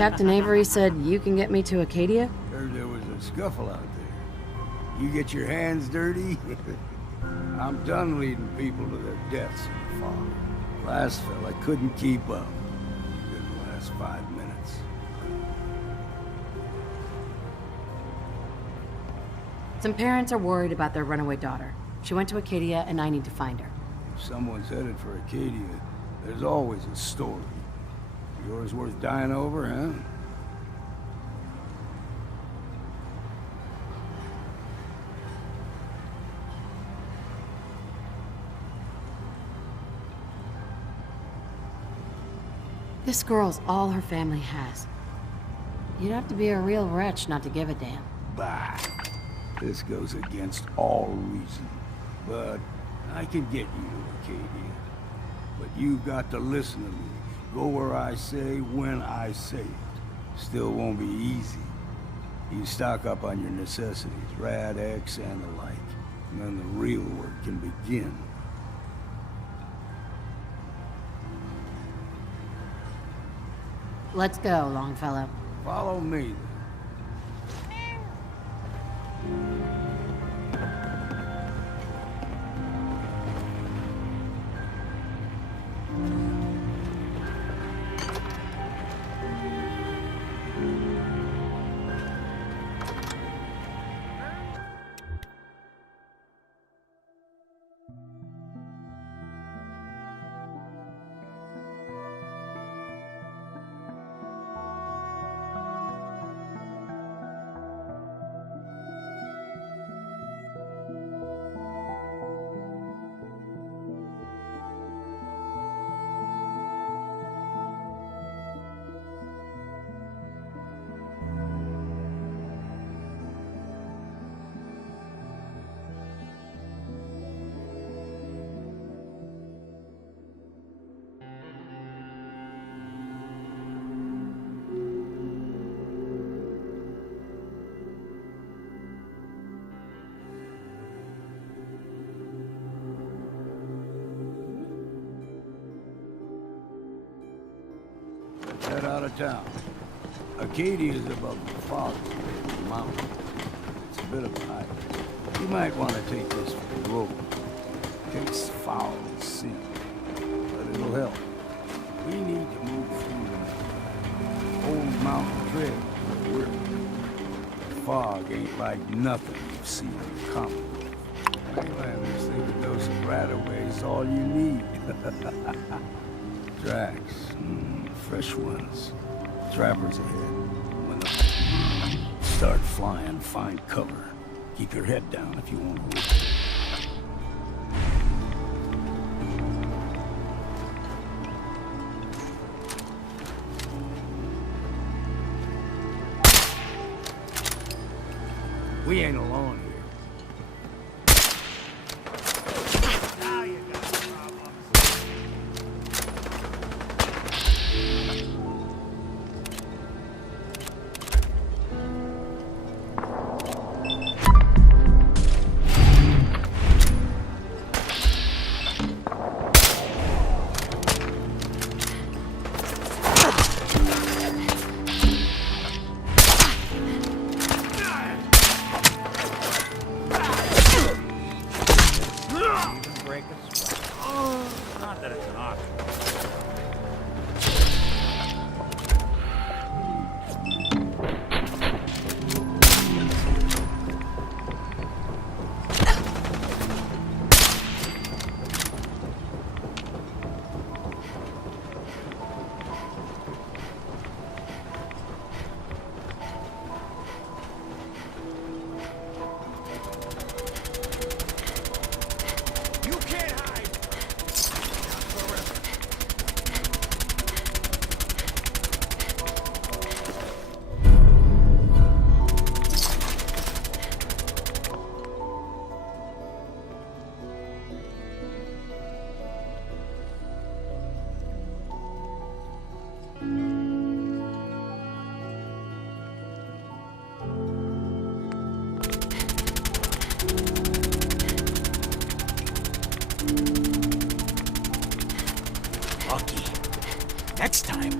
Captain Avery said you can get me to Acadia? Heard there was a scuffle out there. You get your hands dirty? I'm done leading people to their deaths in the fog. Last fella couldn't keep up. Didn't last 5 minutes. Some parents are worried about their runaway daughter. She went to Acadia, and I need to find her. If someone's headed for Acadia, there's always a story. Yours worth dying over, huh? This girl's all her family has. You'd have to be a real wretch not to give a damn. Bah. This goes against all reason. But I can get you to Acadia. But you've got to listen to me. Go where I say, when I say it. Still won't be easy. You stock up on your necessities, Rad X and the like. And then the real work can begin. Let's go, Longfellow. Follow me, then. Head out of town. Acadia is above the fog, the mountain. It's a bit of a hike. You might want to take this for the road. Takes foul and sin, but it'll help. We need to move through the old mountain trail where we're. The fog ain't like nothing you've seen in common. Mainlanders think a dose of Radaway is all you need. Tracks. Fresh ones. Trappers ahead. When the start flying, find cover. Keep your head down if you want to. We ain't alone here. Next time.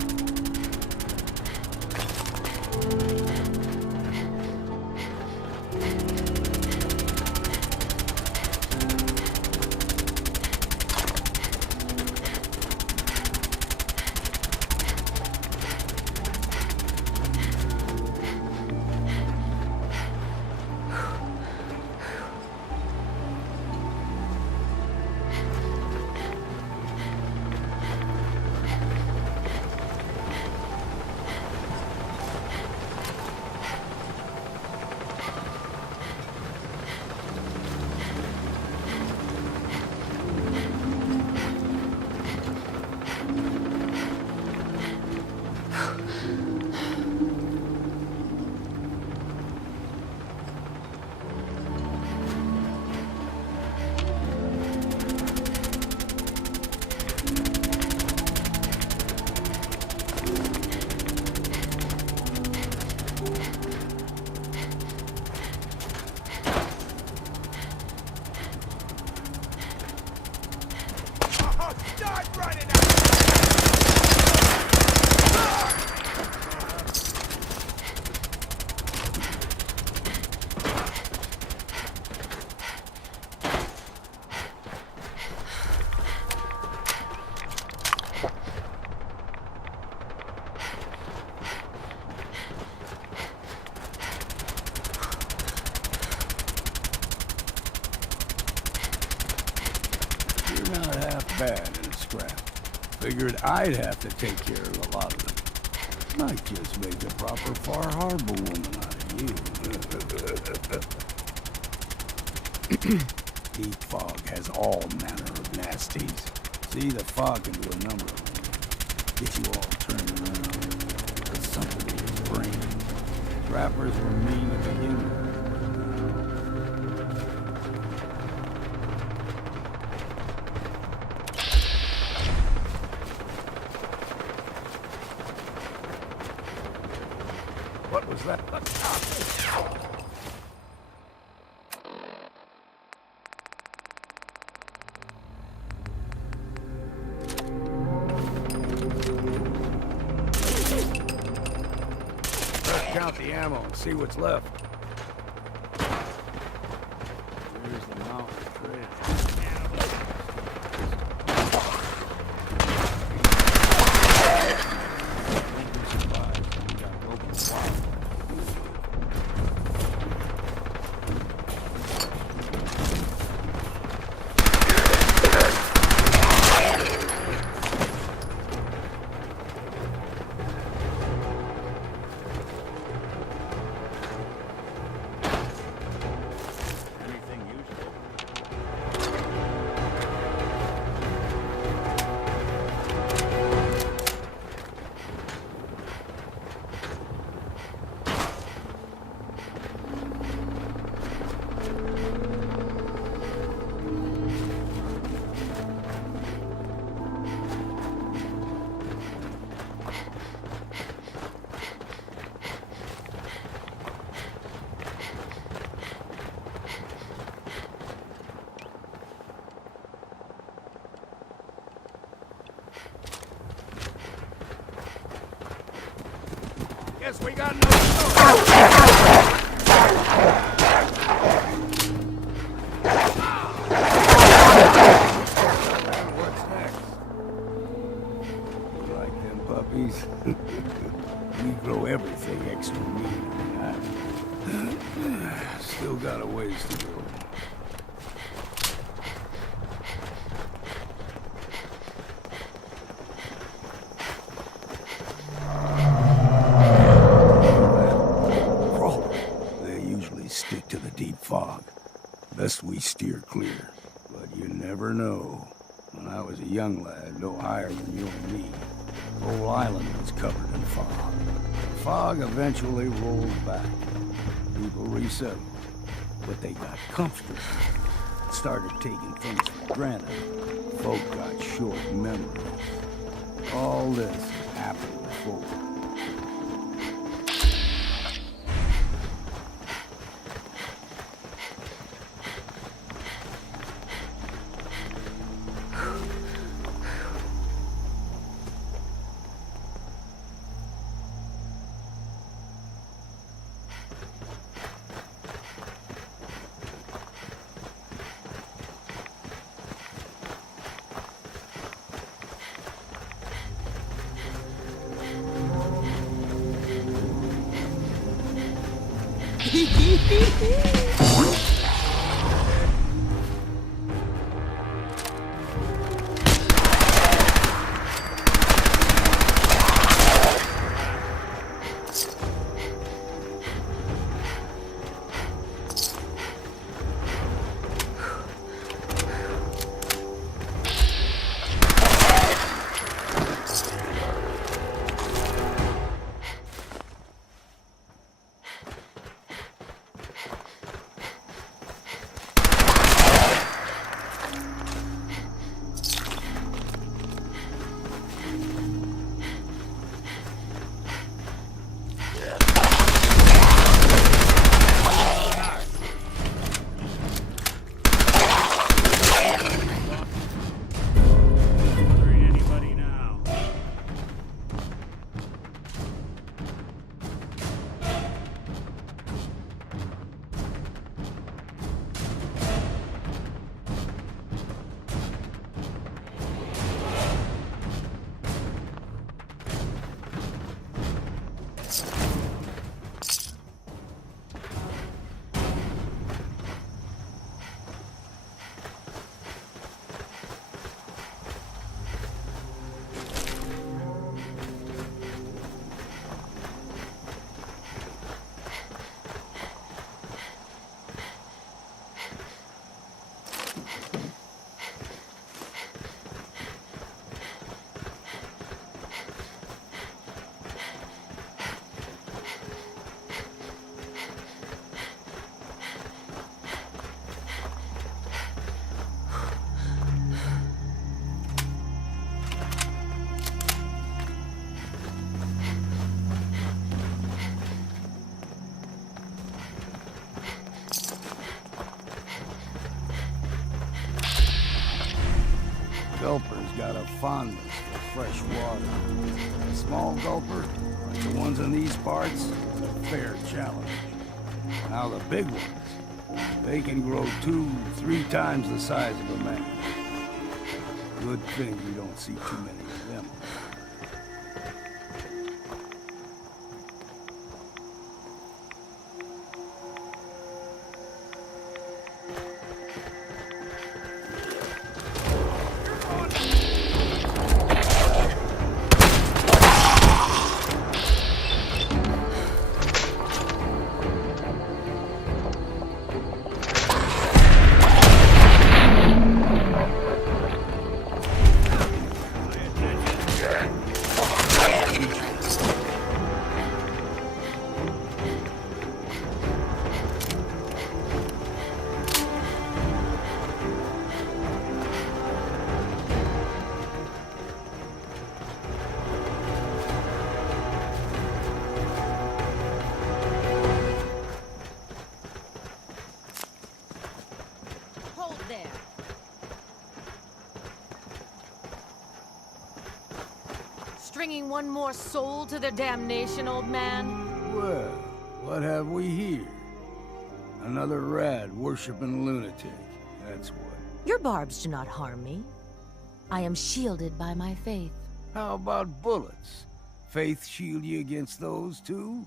Bad and scrap. Figured I'd have to take care of a lot of them. Might just make a proper Far Harbor woman out of you. Deep fog has all manner of nasties. See, the fog can do a number of them. Get you all turned around. Put something in your brain. Trappers were mean to begin with. What was that? Let's count the ammo and see what's left. Here's the mountain trail. Guess we got no What's next? You like them puppies? We grow everything extra mean. Still got a ways to go. Best we steer clear, but you never know. When I was a young lad, no higher than you and me, the whole island was covered in fog. The fog eventually rolled back. People resettled, but they got comfortable. Started taking things for granted. Folk got short memories. All this happened before. Gulper's got a fondness for fresh water. A small gulper, like the ones in these parts, is a fair challenge. Now the big ones, they can grow 2-3 times the size of a man. Good thing you don't see too many of them. Stringing one more soul to their damnation, old man? Well, what have we here? Another rad worshipping lunatic, that's what. Your barbs do not harm me. I am shielded by my faith. How about bullets? Faith shield you against those too?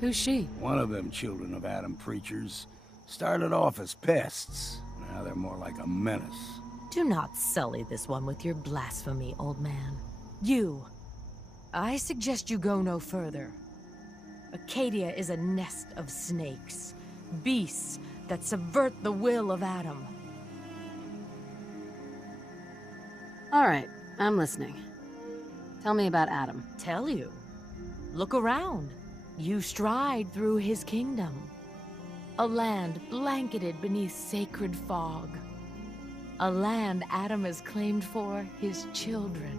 Who's she? One of them children of Adam preachers. Started off as pests. Now they're more like a menace. Do not sully this one with your blasphemy, old man. You. I suggest you go no further. Acadia is a nest of snakes. Beasts that subvert the will of Adam. All right, I'm listening. Tell me about Adam. Tell you. Look around. You stride through his kingdom. A land blanketed beneath sacred fog. A land Adam has claimed for his children.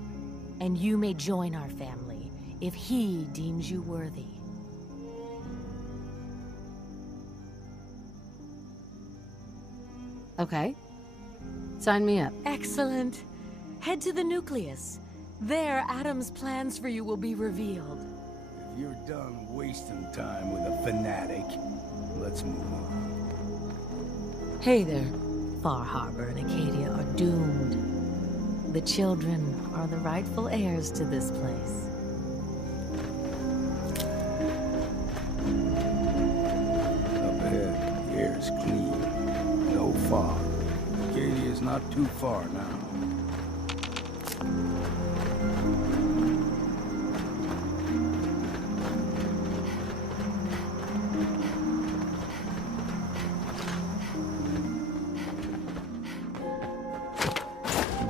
And you may join our family if he deems you worthy. Okay. Sign me up. Excellent. Head to the nucleus. There, Adam's plans for you will be revealed. If you're done wasting time with a fanatic, let's move on. Hey there. Far Harbor and Acadia are doomed. The children are the rightful heirs to this place. Up ahead, the air's clean. No fog. Acadia's not too far now.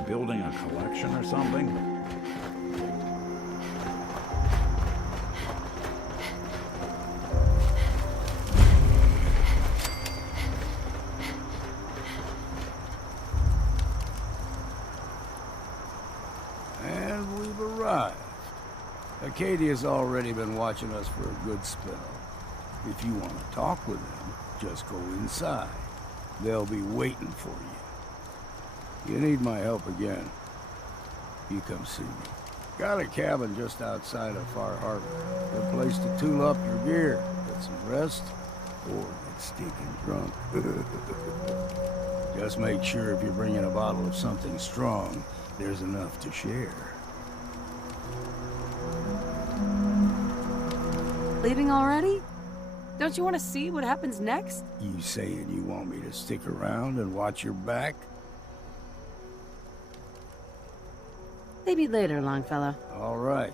Building a collection or something? And we've arrived. Acadia's already been watching us for a good spell. If you want to talk with them, just go inside. They'll be waiting for you. You need my help again, you come see me. Got a cabin just outside of Far Harbor. Good place to tool up your gear, get some rest, or get stinking drunk. Just make sure if you're bringing a bottle of something strong, there's enough to share. Leaving already? Don't you want to see what happens next? You saying you want me to stick around and watch your back? Maybe later, Longfellow. All right,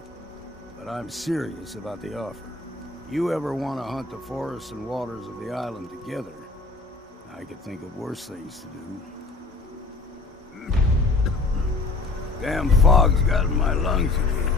but I'm serious about the offer. You ever want to hunt the forests and waters of the island together, I could think of worse things to do. Damn fog's got in my lungs again.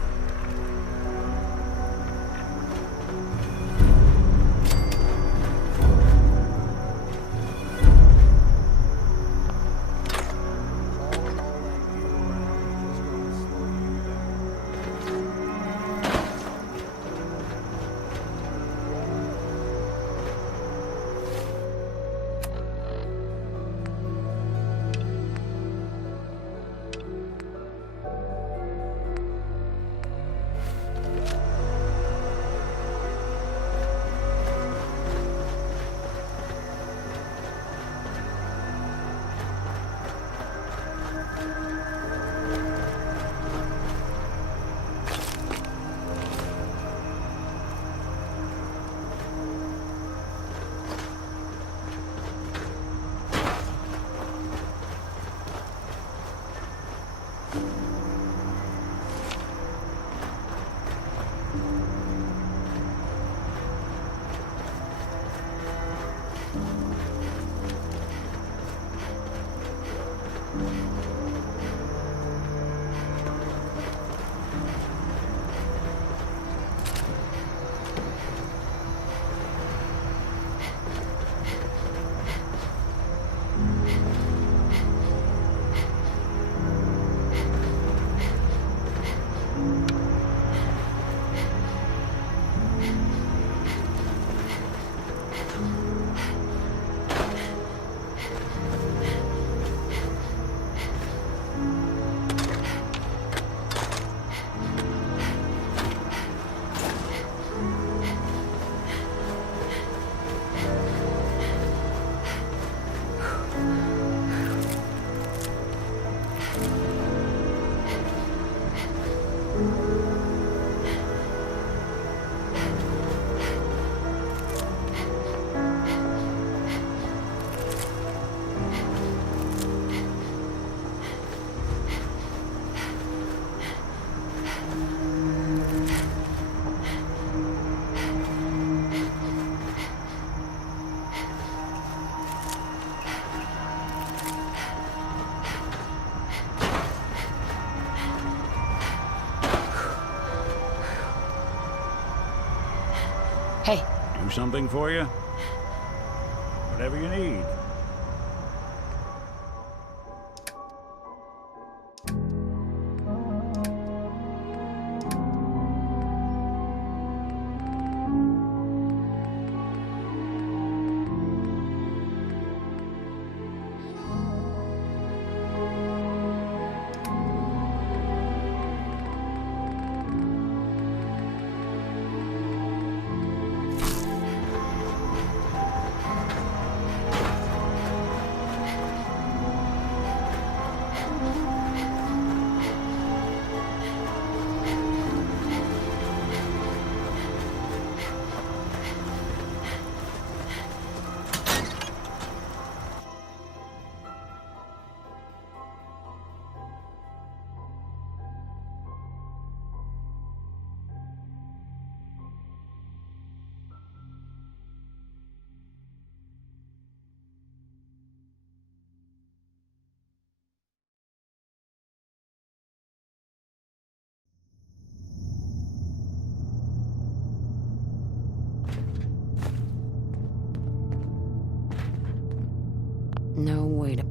Hey, Do something for you? Whatever you need.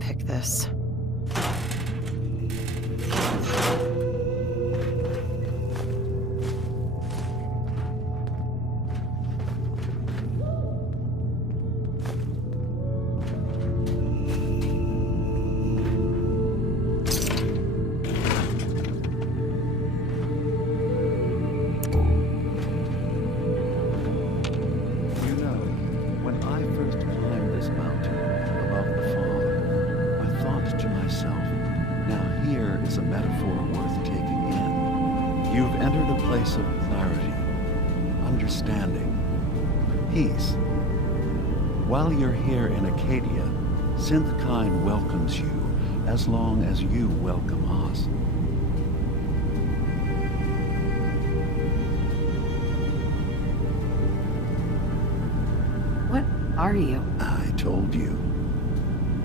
pick this. You've entered a place of clarity, understanding, peace. While you're here in Acadia, Synthkind welcomes you as long as you welcome us. What are you? I told you.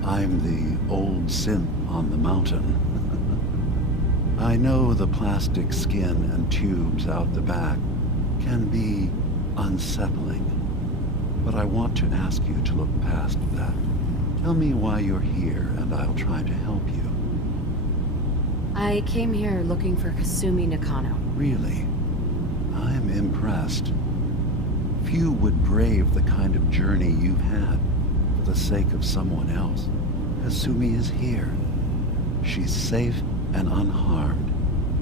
I'm the old synth on the mountain. I know the plastic skin and tubes out the back can be unsettling, but I want to ask you to look past that. Tell me why you're here, and I'll try to help you. I came here looking for Kasumi Nakano. Really? I'm impressed. Few would brave the kind of journey you've had for the sake of someone else. Kasumi is here. She's safe and unharmed,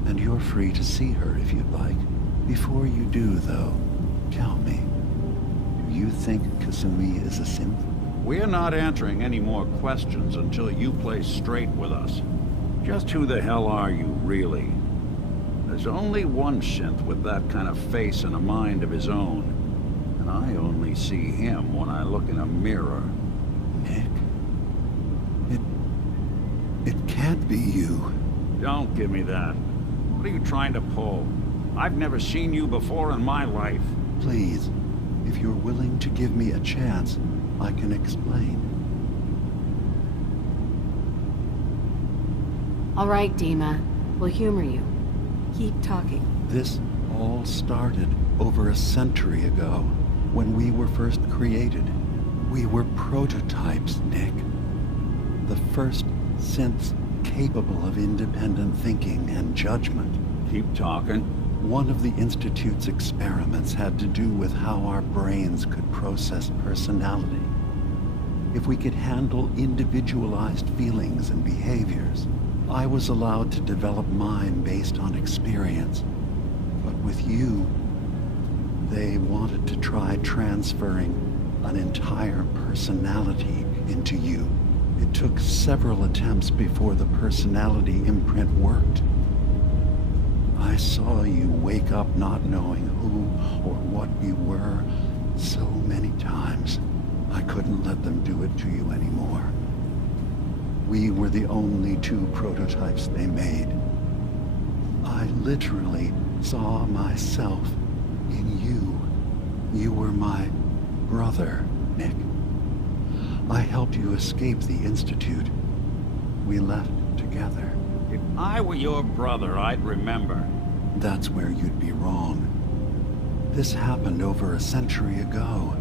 and you're free to see her if you'd like. Before you do, though, tell me, do you think Kasumi is a synth? We're not answering any more questions until you play straight with us. Just who the hell are you, really? There's only one synth with that kind of face and a mind of his own, and I only see him when I look in a mirror. Nick? It can't be you. Don't give me that. What are you trying to pull? I've never seen you before in my life. Please, if you're willing to give me a chance, I can explain. All right, DiMA. We'll humor you. Keep talking. This all started over a century ago, when we were first created. We were prototypes, Nick. The first synths capable of independent thinking and judgment. Keep talking. One of the Institute's experiments had to do with how our brains could process personality. If we could handle individualized feelings and behaviors, I was allowed to develop mine based on experience. But with you, they wanted to try transferring an entire personality into you. It took several attempts before the personality imprint worked. I saw you wake up not knowing who or what you were so many times. I couldn't let them do it to you anymore. We were the only two prototypes they made. I literally saw myself in you. You were my brother, Nick. I helped you escape the Institute. We left together. If I were your brother, I'd remember. That's where you'd be wrong. This happened over a century ago.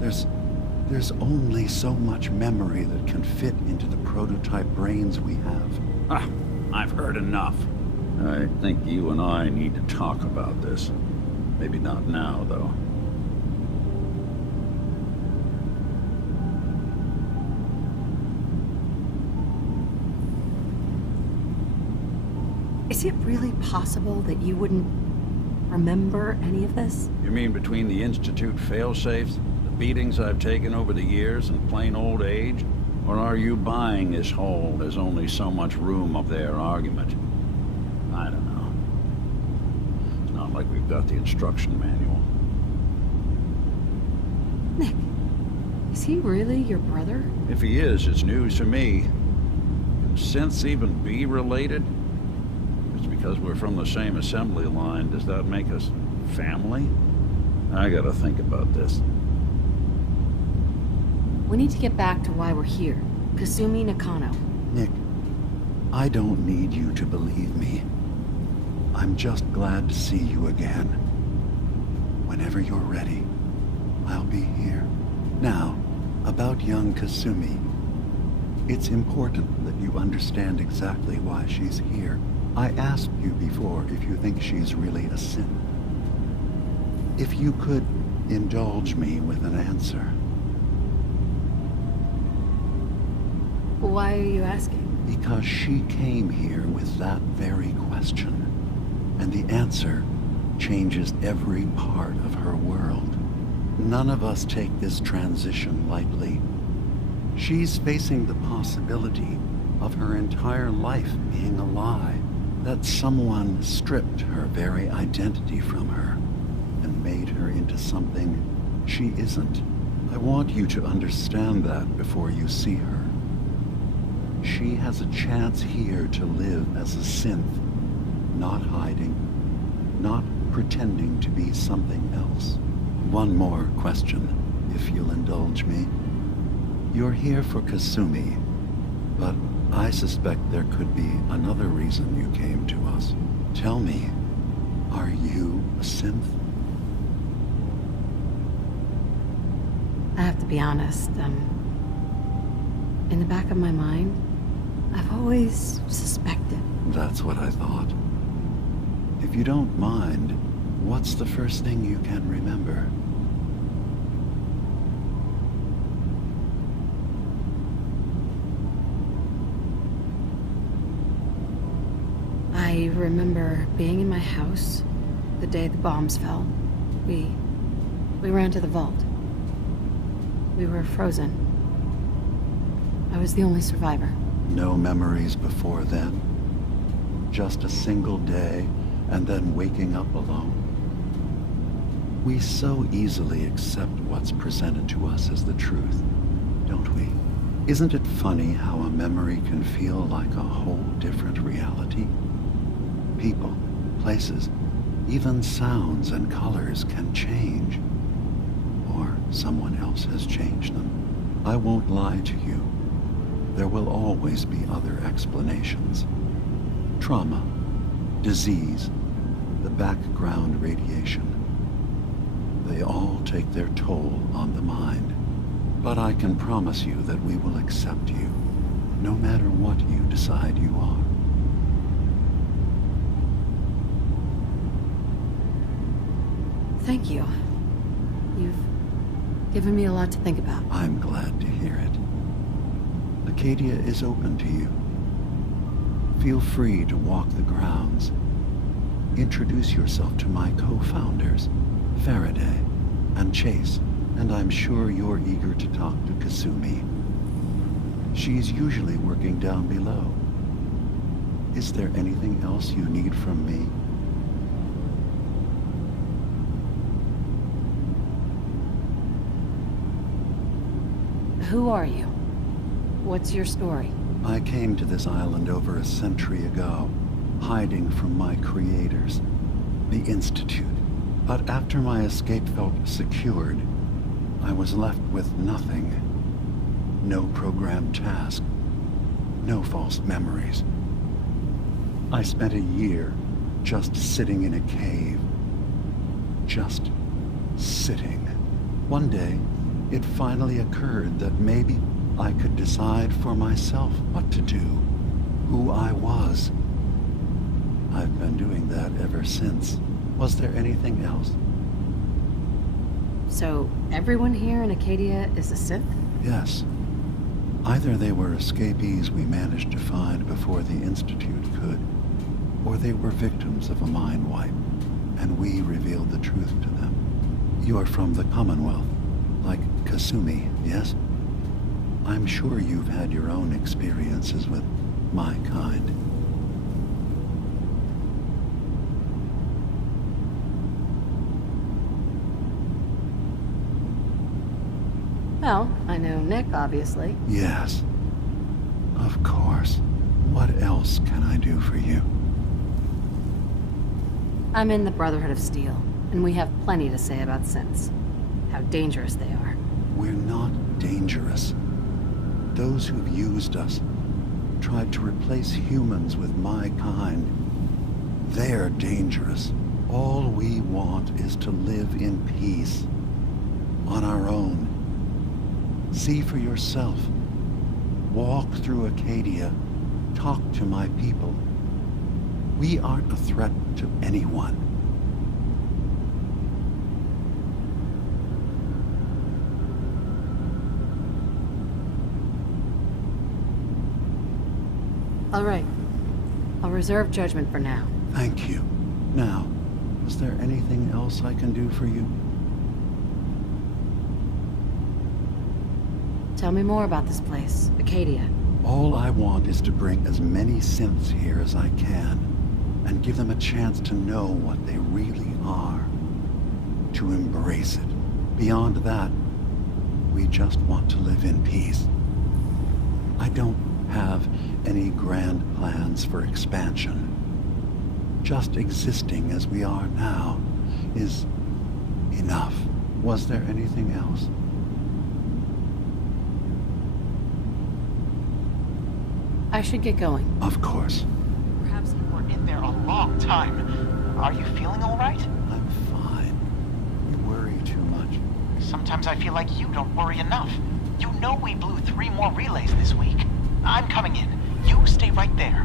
There's only so much memory that can fit into the prototype brains we have. Ah, I've heard enough. I think you and I need to talk about this. Maybe not now, though. Is it really possible that you wouldn't remember any of this? You mean between the Institute failsafes, the beatings I've taken over the years, and plain old age? Or are you buying this whole "there's only so much room up there" argument? I don't know. It's not like we've got the instruction manual. Nick, is he really your brother? If he is, it's news to me. Can synths even be related? Just because we're from the same assembly line, does that make us family? I gotta think about this. We need to get back to why we're here. Kasumi Nakano. Nick, I don't need you to believe me. I'm just glad to see you again. Whenever you're ready, I'll be here. Now, about young Kasumi. It's important that you understand exactly why she's here. I asked you before if you think she's really a synth. If you could indulge me with an answer. Why are you asking? Because she came here with that very question. And the answer changes every part of her world. None of us take this transition lightly. She's facing the possibility of her entire life being a lie, that someone stripped her very identity from her and made her into something she isn't. I want you to understand that before you see her. She has a chance here to live as a synth, not hiding, not pretending to be something else. One more question, if you'll indulge me. You're here for Kasumi, but I suspect there could be another reason you came to us. Tell me, are you a synth? I have to be honest, in the back of my mind, I've always suspected. That's what I thought. If you don't mind, what's the first thing you can remember? I remember being in my house the day the bombs fell. We ran to the vault. We were frozen. I was the only survivor. No memories before then? Just a single day, and then waking up alone? We so easily accept what's presented to us as the truth, don't we? Isn't it funny how a memory can feel like a whole different reality? People, places, even sounds and colors can change. Or someone else has changed them. I won't lie to you. There will always be other explanations. Trauma, disease, the background radiation. They all take their toll on the mind. But I can promise you that we will accept you, no matter what you decide you are. Thank you. You've given me a lot to think about. I'm glad to hear it. Acadia is open to you. Feel free to walk the grounds. Introduce yourself to my co-founders, Faraday and Chase, and I'm sure you're eager to talk to Kasumi. She's usually working down below. Is there anything else you need from me? Who are you? What's your story? I came to this island over a century ago, hiding from my creators, the Institute. But after my escape felt secured, I was left with nothing. No programmed task. No false memories. I spent a year just sitting in a cave. Just sitting. One day, it finally occurred that maybe I could decide for myself what to do, who I was. I've been doing that ever since. Was there anything else? So, everyone here in Acadia is a Sith? Yes. Either they were escapees we managed to find before the Institute could, or they were victims of a mind wipe, and we revealed the truth to them. You are from the Commonwealth, like Kasumi, yes? I'm sure you've had your own experiences with my kind. Well, I know Nick, obviously. Yes. Of course. What else can I do for you? I'm in the Brotherhood of Steel, and we have plenty to say about Synths. How dangerous they are. We're not dangerous. Those who've used us, tried to replace humans with my kind, they're dangerous. All we want is to live in peace, on our own. See for yourself. walk through Acadia, talk to my people. We aren't a threat to anyone. All right. I'll reserve judgment for now. Thank you. Now, is there anything else I can do for you? Tell me more about this place, Acadia. All I want is to bring as many synths here as I can, and give them a chance to know what they really are. To embrace it. Beyond that, we just want to live in peace. I don't have any grand plans for expansion. Just existing as we are now is enough. Was there anything else? I should get going. Of course. Perhaps you were in there a long time. Are you feeling all right? I'm fine. You worry too much. Sometimes I feel like you don't worry enough. You know we blew 3 more relays this week. I'm coming in. You stay right there.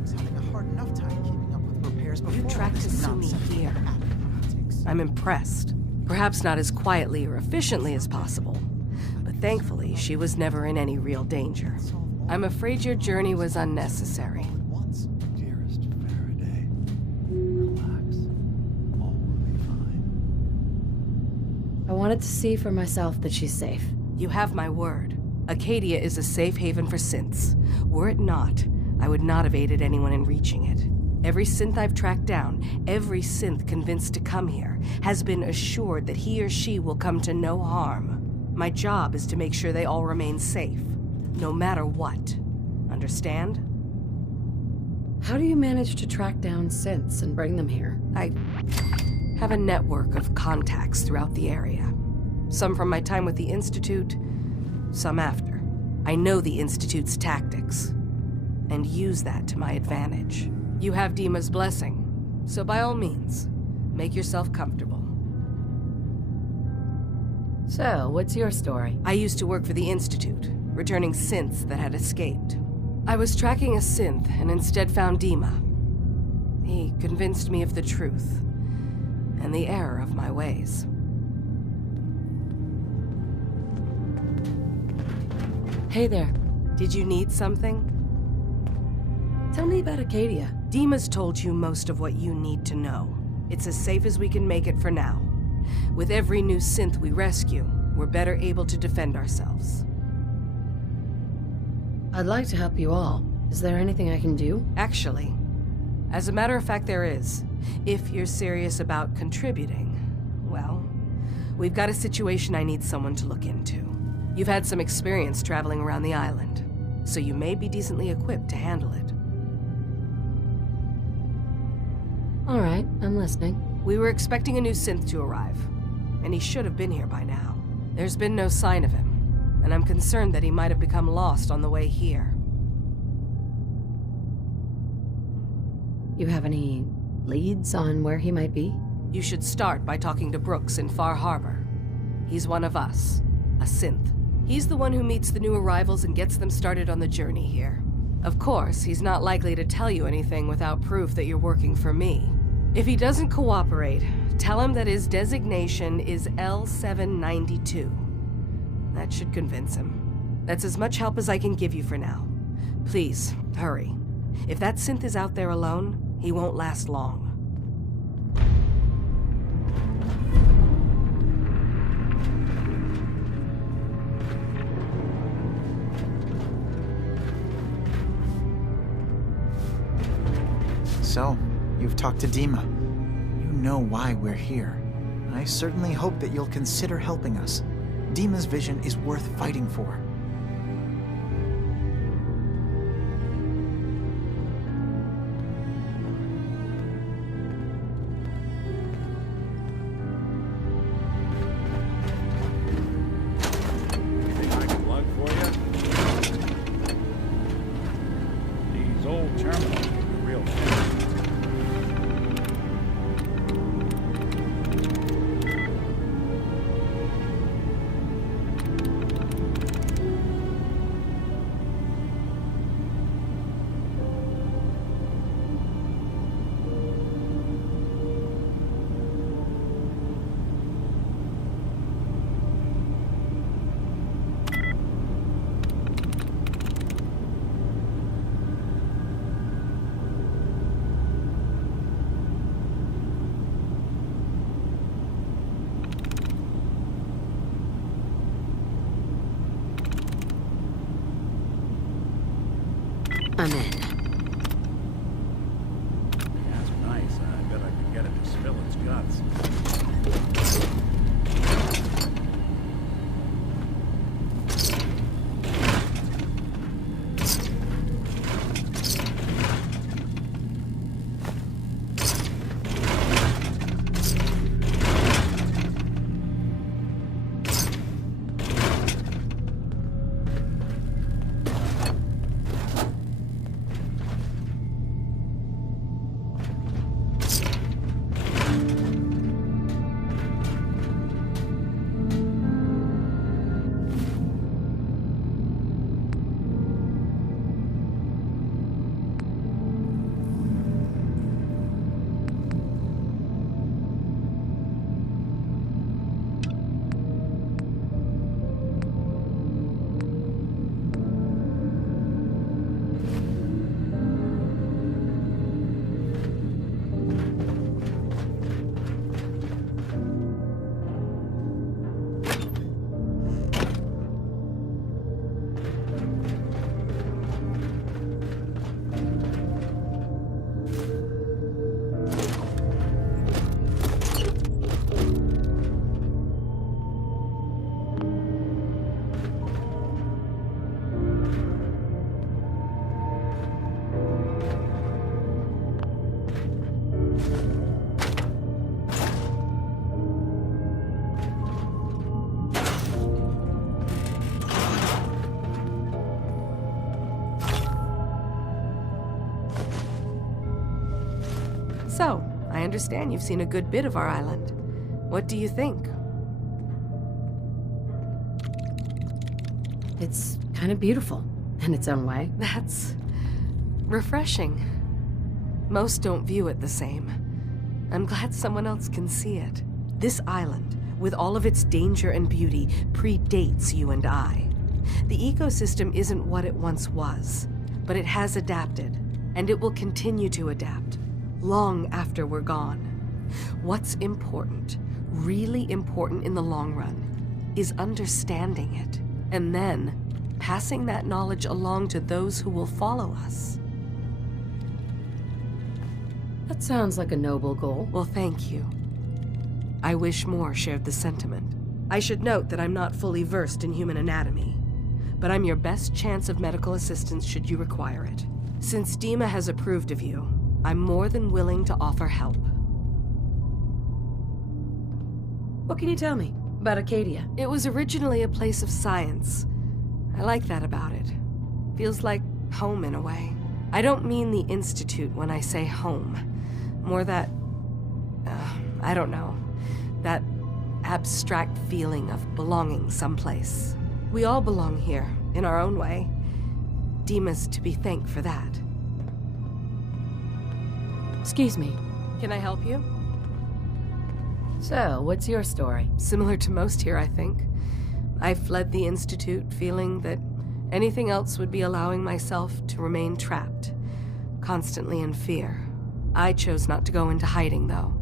He's having a hard enough time keeping up with repairs before. You tracked Kasumi here. I'm impressed. Perhaps not as quietly or efficiently as possible, but thankfully she was never in any real danger. I'm afraid your journey was unnecessary. Dearest Faraday, relax. All will be fine. I wanted to see for myself that she's safe. You have my word. Acadia is a safe haven for synths. Were it not, I would not have aided anyone in reaching it. Every synth I've tracked down, every synth convinced to come here, has been assured that he or she will come to no harm. My job is to make sure they all remain safe, no matter what. Understand? How do you manage to track down synths and bring them here? I have a network of contacts throughout the area. Some from my time with the Institute, some after. I know the Institute's tactics, and use that to my advantage. You have DiMa's blessing, so by all means, make yourself comfortable. So, what's your story? I used to work for the Institute, returning synths that had escaped. I was tracking a synth and instead found DiMa. He convinced me of the truth and the error of my ways. Hey there. Did you need something? Tell me about Acadia. DiMa's told you most of what you need to know. It's as safe as we can make it for now. With every new synth we rescue, we're better able to defend ourselves. I'd like to help you all. Is there anything I can do? Actually, as a matter of fact, there is. If you're serious about contributing, well, we've got a situation I need someone to look into. You've had some experience traveling around the island, so you may be decently equipped to handle it. All right, I'm listening. We were expecting a new synth to arrive, and he should have been here by now. There's been no sign of him, and I'm concerned that he might have become lost on the way here. You have any leads on where he might be? You should start by talking to Brooks in Far Harbor. He's one of us, a synth. He's the one who meets the new arrivals and gets them started on the journey here. Of course, he's not likely to tell you anything without proof that you're working for me. If he doesn't cooperate, tell him that his designation is L792. That should convince him. That's as much help as I can give you for now. Please, hurry. If that synth is out there alone, he won't last long. So, you've talked to DiMa. You know why we're here. I certainly hope that you'll consider helping us. DiMa's vision is worth fighting for. Anything I can plug for you? These old terminals are real. I'm in. That's nice. I bet I could get it to spill its guts. So, I understand you've seen a good bit of our island. What do you think? It's kind of beautiful, in its own way. That's refreshing. Most don't view it the same. I'm glad someone else can see it. This island, with all of its danger and beauty, predates you and I. The ecosystem isn't what it once was, but it has adapted, and it will continue to adapt, long after we're gone. What's important, really important in the long run, is understanding it, and then passing that knowledge along to those who will follow us. That sounds like a noble goal. Well, thank you. I wish more shared the sentiment. I should note that I'm not fully versed in human anatomy, but I'm your best chance of medical assistance should you require it. Since DiMA has approved of you, I'm more than willing to offer help. What can you tell me about Acadia? It was originally a place of science. I like that about it. Feels like home in a way. I don't mean the Institute when I say home. More that, I don't know, that abstract feeling of belonging someplace. We all belong here, in our own way. DiMA's to be thanked for that. Excuse me. Can I help you? So, what's your story? Similar to most here, I think. I fled the Institute feeling that anything else would be allowing myself to remain trapped, constantly in fear. I chose not to go into hiding, though.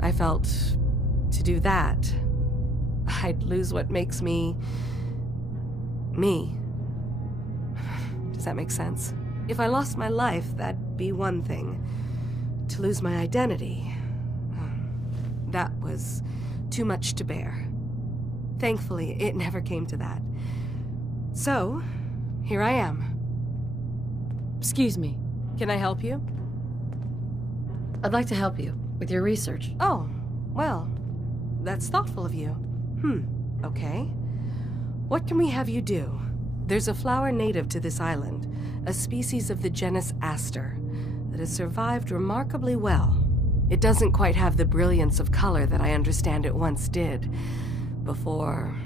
I felt to do that, I'd lose what makes me... me. Does that make sense? If I lost my life, that'd be one thing. To lose my identity, that was too much to bear. Thankfully, it never came to that. So, here I am. Excuse me. Can I help you? I'd like to help you with your research. Oh, well, that's thoughtful of you. Okay. What can we have you do? There's a flower native to this island, a species of the genus Aster, that has survived remarkably well. It doesn't quite have the brilliance of color that I understand it once did. Before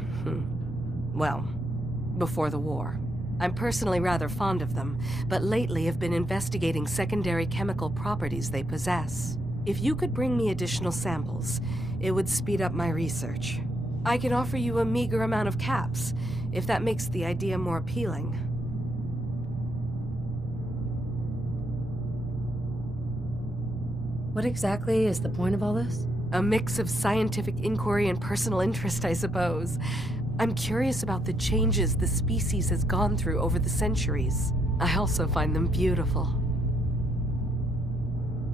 the war. I'm personally rather fond of them, but lately have been investigating secondary chemical properties they possess. If you could bring me additional samples, it would speed up my research. I can offer you a meager amount of caps, if that makes the idea more appealing. What exactly is the point of all this? A mix of scientific inquiry and personal interest, I suppose. I'm curious about the changes the species has gone through over the centuries. I also find them beautiful.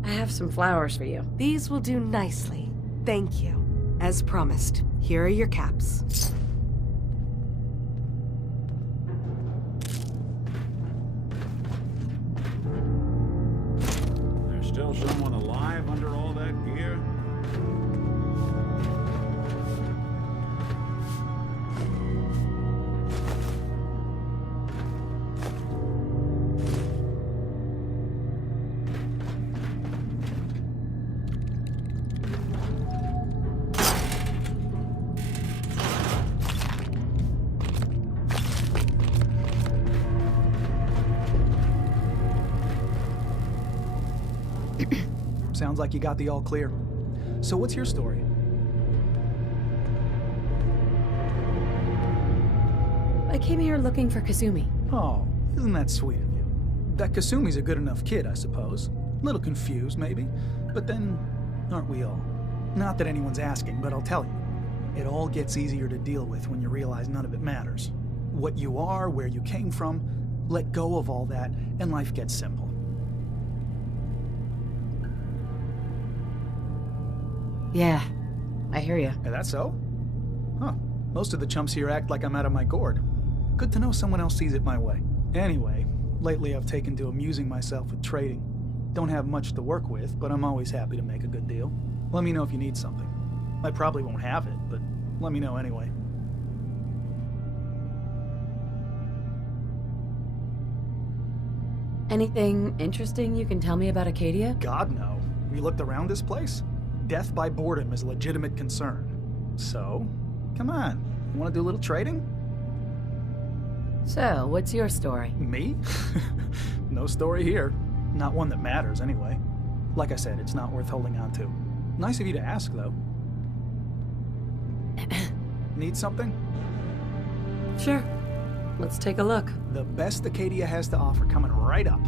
I have some flowers for you. These will do nicely. Thank you. As promised, here are your caps. There's still someone alive under all that gear? Sounds like you got the all clear. So what's your story? I came here looking for Kasumi. Oh, isn't that sweet of you? That Kasumi's a good enough kid, I suppose. Little confused, maybe. But then, aren't we all? Not that anyone's asking, but I'll tell you. It all gets easier to deal with when you realize none of it matters. What you are, where you came from, let go of all that, and life gets simple. Yeah, I hear you. Is that so? Huh. Most of the chumps here act like I'm out of my gourd. Good to know someone else sees it my way. Anyway, lately I've taken to amusing myself with trading. Don't have much to work with, but I'm always happy to make a good deal. Let me know if you need something. I probably won't have it, but let me know anyway. Anything interesting you can tell me about Acadia? God, no. You looked around this place? Death by boredom is a legitimate concern. So, come on. You want to do a little trading? So, what's your story? Me? No story here. Not one that matters, anyway. Like I said, it's not worth holding on to. Nice of you to ask, though. Need something? Sure. Let's take a look. The best Acadia has to offer coming right up.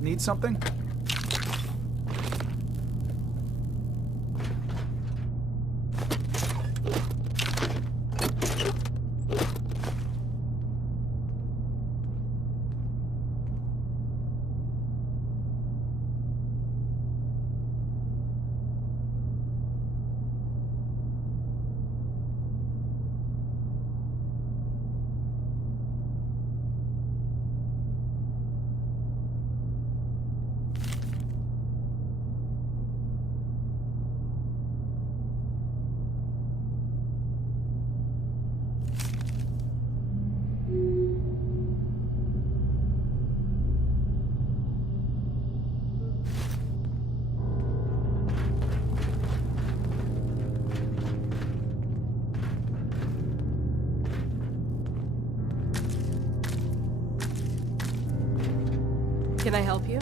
Need something? Can I help you?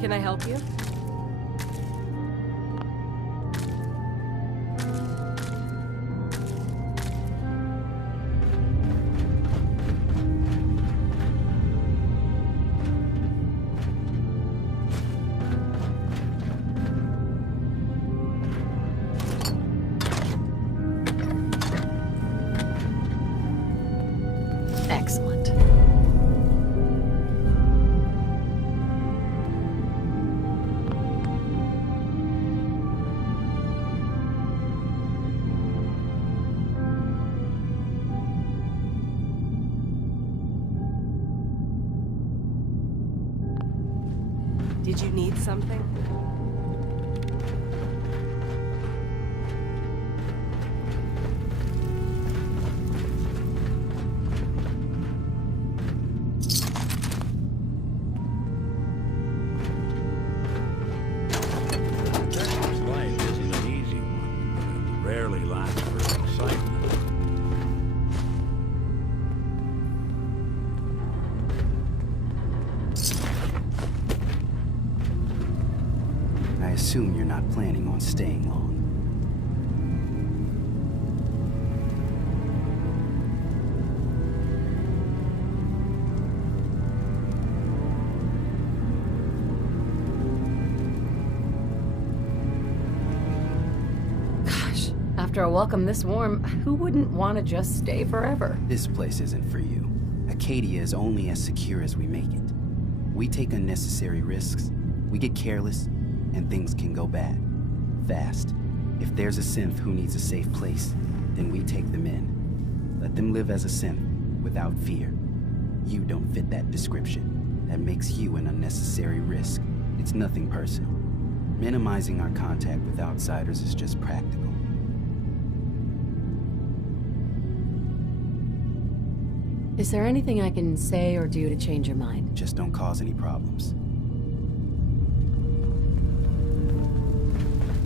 Can I help you? Excellent. Did you need something? Texas life isn't an easy one, but it rarely lacks for excitement. I assume you're not planning on staying long. Gosh, after a welcome this warm, who wouldn't want to just stay forever? This place isn't for you. Acadia is only as secure as we make it. We take unnecessary risks, we get careless, and things can go bad. Fast. If there's a synth who needs a safe place, then we take them in. Let them live as a synth, without fear. You don't fit that description. That makes you an unnecessary risk. It's nothing personal. Minimizing our contact with outsiders is just practical. Is there anything I can say or do to change your mind? Just don't cause any problems.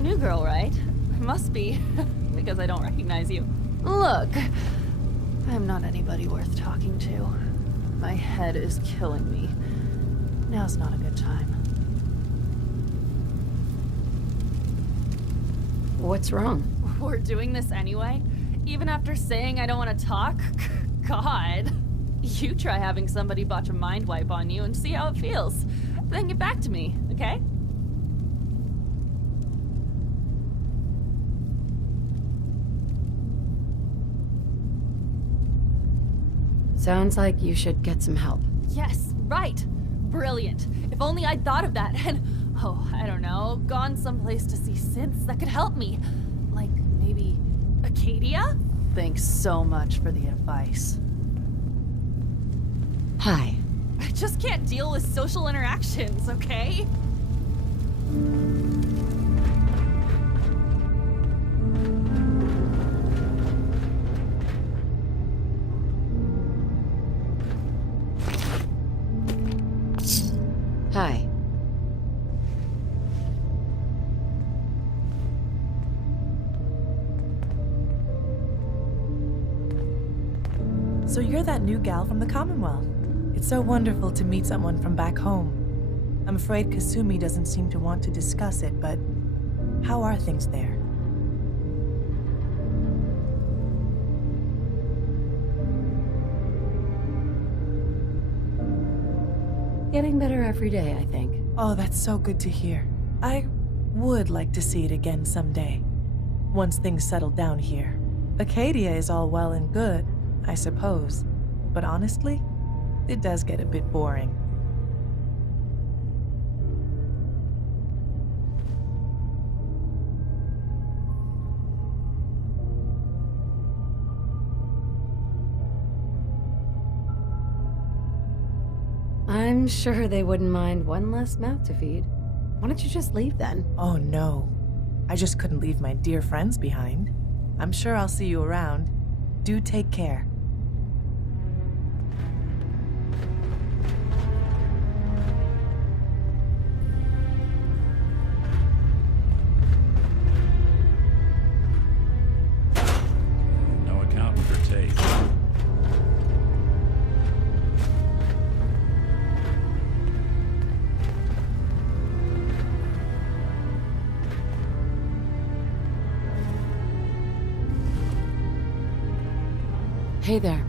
New girl, right? Must be, because I don't recognize you. Look, I'm not anybody worth talking to. My head is killing me. Now's not a good time. what's wrong? We're doing this anyway? Even after saying I don't want to talk? God. You try having somebody botch a mind wipe on you and see how it feels. Then get back to me, okay? Sounds like you should get some help. Yes, right. Brilliant. If only I'd thought of that. And Oh, I don't know. Gone someplace to see synths that could help me. Like, maybe Acadia? Thanks so much for the advice. Hi. I just can't deal with social interactions, okay? Hi. So you're that new gal from the Commonwealth. It's so wonderful to meet someone from back home. I'm afraid Kasumi doesn't seem to want to discuss it, but how are things there? Getting better every day, I think. Oh, that's so good to hear. I would like to see it again someday. Once things settle down here. Acadia is all well and good, I suppose. But honestly, it does get a bit boring. I'm sure they wouldn't mind one less mouth to feed. Why don't you just leave then? Oh no. I just couldn't leave my dear friends behind. I'm sure I'll see you around. Do take care. No accountant for taste. Hey there.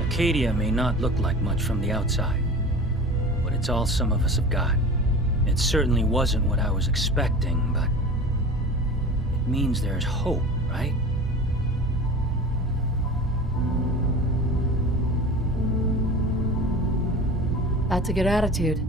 Acadia may not look like much from the outside, but it's all some of us have got. It certainly wasn't what I was expecting, but it means there's hope, right? That's a good attitude.